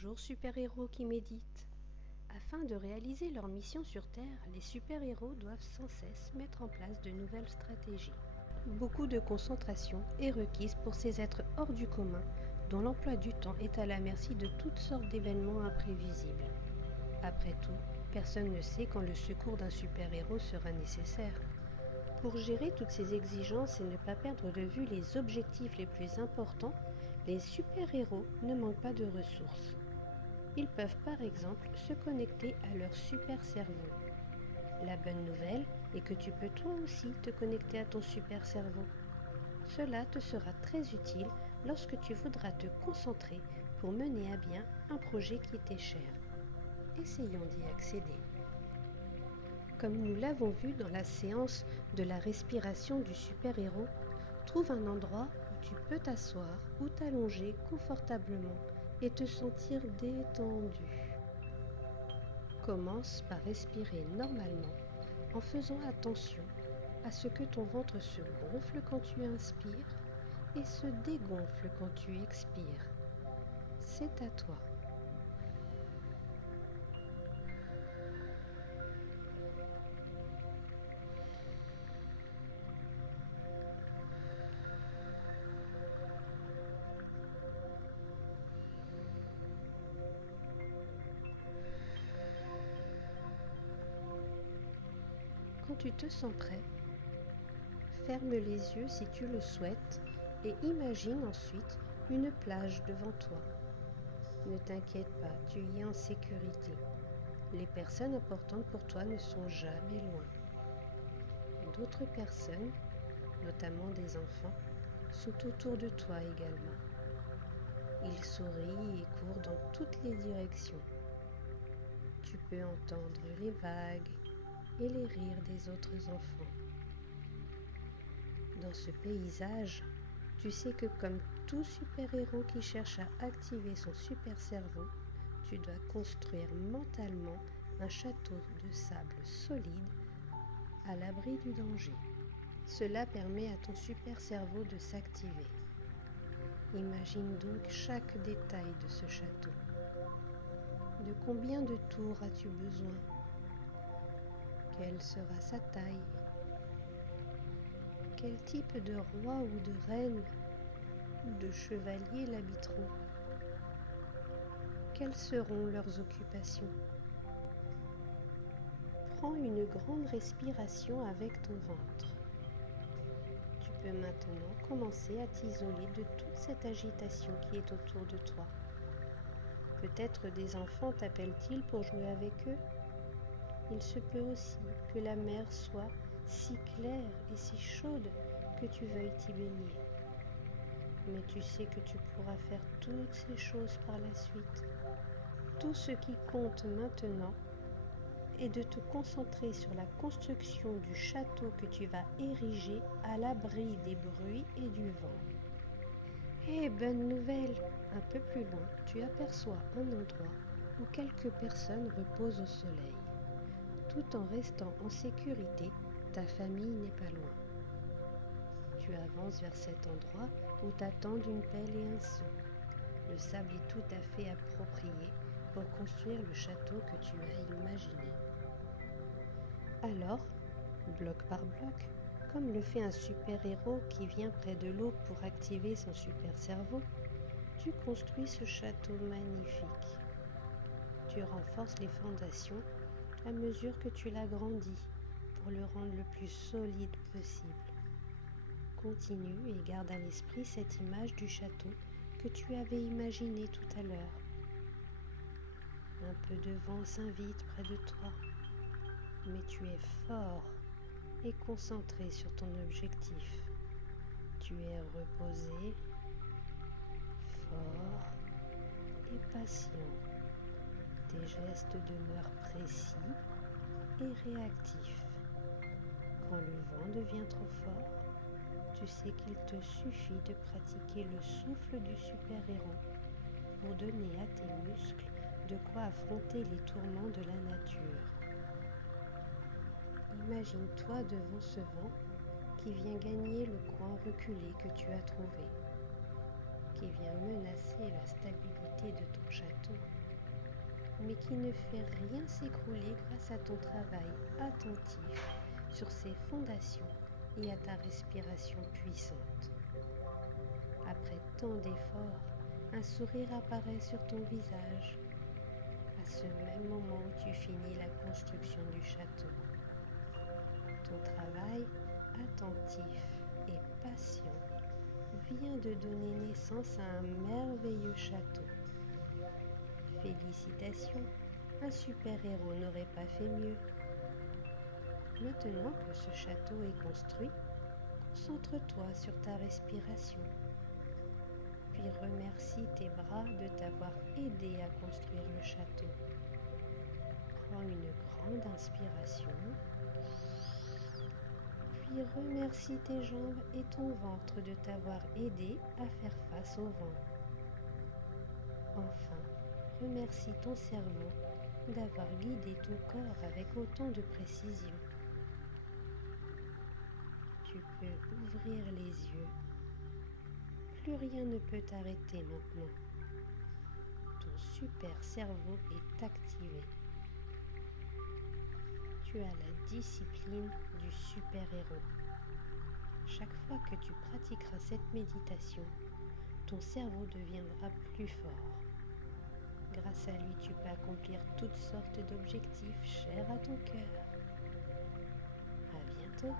Bonjour super-héros qui méditent. Afin de réaliser leur mission sur Terre, les super-héros doivent sans cesse mettre en place de nouvelles stratégies. Beaucoup de concentration est requise pour ces êtres hors du commun, dont l'emploi du temps est à la merci de toutes sortes d'événements imprévisibles. Après tout, personne ne sait quand le secours d'un super-héros sera nécessaire. Pour gérer toutes ces exigences et ne pas perdre de vue les objectifs les plus importants, les super-héros ne manquent pas de ressources. Ils peuvent par exemple se connecter à leur super cerveau. La bonne nouvelle est que tu peux toi aussi te connecter à ton super cerveau. Cela te sera très utile lorsque tu voudras te concentrer pour mener à bien un projet qui t'est cher. Essayons d'y accéder. Comme nous l'avons vu dans la séance de la respiration du super-héros, trouve un endroit où tu peux t'asseoir ou t'allonger confortablement et te sentir détendu. Commence par respirer normalement en faisant attention à ce que ton ventre se gonfle quand tu inspires et se dégonfle quand tu expires. C'est à toi. Quand tu te sens prêt, ferme les yeux si tu le souhaites et imagine ensuite une plage devant toi. Ne t'inquiète pas, tu y es en sécurité. Les personnes importantes pour toi ne sont jamais loin. D'autres personnes, notamment des enfants, sont autour de toi également. Ils sourient et courent dans toutes les directions. Tu peux entendre les vagues et les rires des autres enfants. Dans ce paysage, tu sais que comme tout super-héros qui cherche à activer son super cerveau, tu dois construire mentalement un château de sable solide à l'abri du danger. Cela permet à ton super cerveau de s'activer. Imagine donc chaque détail de ce château. De combien de tours as-tu besoin? Quelle sera sa taille? Quel type de roi ou de reine ou de chevalier l'habiteront? Quelles seront leurs occupations? Prends une grande respiration avec ton ventre. Tu peux maintenant commencer à t'isoler de toute cette agitation qui est autour de toi. Peut-être des enfants t'appellent-ils pour jouer avec eux? Il se peut aussi que la mer soit si claire et si chaude que tu veuilles t'y baigner. Mais tu sais que tu pourras faire toutes ces choses par la suite. Tout ce qui compte maintenant est de te concentrer sur la construction du château que tu vas ériger à l'abri des bruits et du vent. Et bonne nouvelle, un peu plus loin, tu aperçois un endroit où quelques personnes reposent au soleil. Tout en restant en sécurité, ta famille n'est pas loin. Tu avances vers cet endroit où t'attendent une pelle et un seau. Le sable est tout à fait approprié pour construire le château que tu as imaginé. Alors, bloc par bloc, comme le fait un super-héros qui vient près de l'eau pour activer son super cerveau, tu construis ce château magnifique. Tu renforces les fondations à mesure que tu l'agrandis pour le rendre le plus solide possible. Continue et garde à l'esprit cette image du château que tu avais imaginé tout à l'heure. Un peu de vent s'invite près de toi, mais tu es fort et concentré sur ton objectif. Tu es reposé, fort et patient. Tes gestes demeurent précis et réactifs. Quand le vent devient trop fort, tu sais qu'il te suffit de pratiquer le souffle du super-héros pour donner à tes muscles de quoi affronter les tourments de la nature. Imagine-toi devant ce vent qui vient gagner le coin reculé que tu as trouvé, qui vient menacer la stabilité stabilité de ton château, mais qui ne fait rien s'écrouler grâce à ton travail attentif sur ses fondations et à ta respiration puissante. Après tant d'efforts, un sourire apparaît sur ton visage, à ce même moment où tu finis la construction du château. Ton travail attentif et patient vient de donner naissance à un merveilleux château. Félicitations, un super-héros n'aurait pas fait mieux. Maintenant que ce château est construit, concentre-toi sur ta respiration. Puis remercie tes bras de t'avoir aidé à construire le château. Prends une grande inspiration. Puis remercie tes jambes et ton ventre de t'avoir aidé à faire face au vent. Enfin, remercie ton cerveau d'avoir guidé ton corps avec autant de précision. Tu peux ouvrir les yeux. Plus rien ne peut t'arrêter maintenant. Ton super cerveau est activé. Tu as la discipline du super-héros. Chaque fois que tu pratiqueras cette méditation, ton cerveau deviendra plus fort. Grâce à lui, tu peux accomplir toutes sortes d'objectifs chers à ton cœur. À bientôt.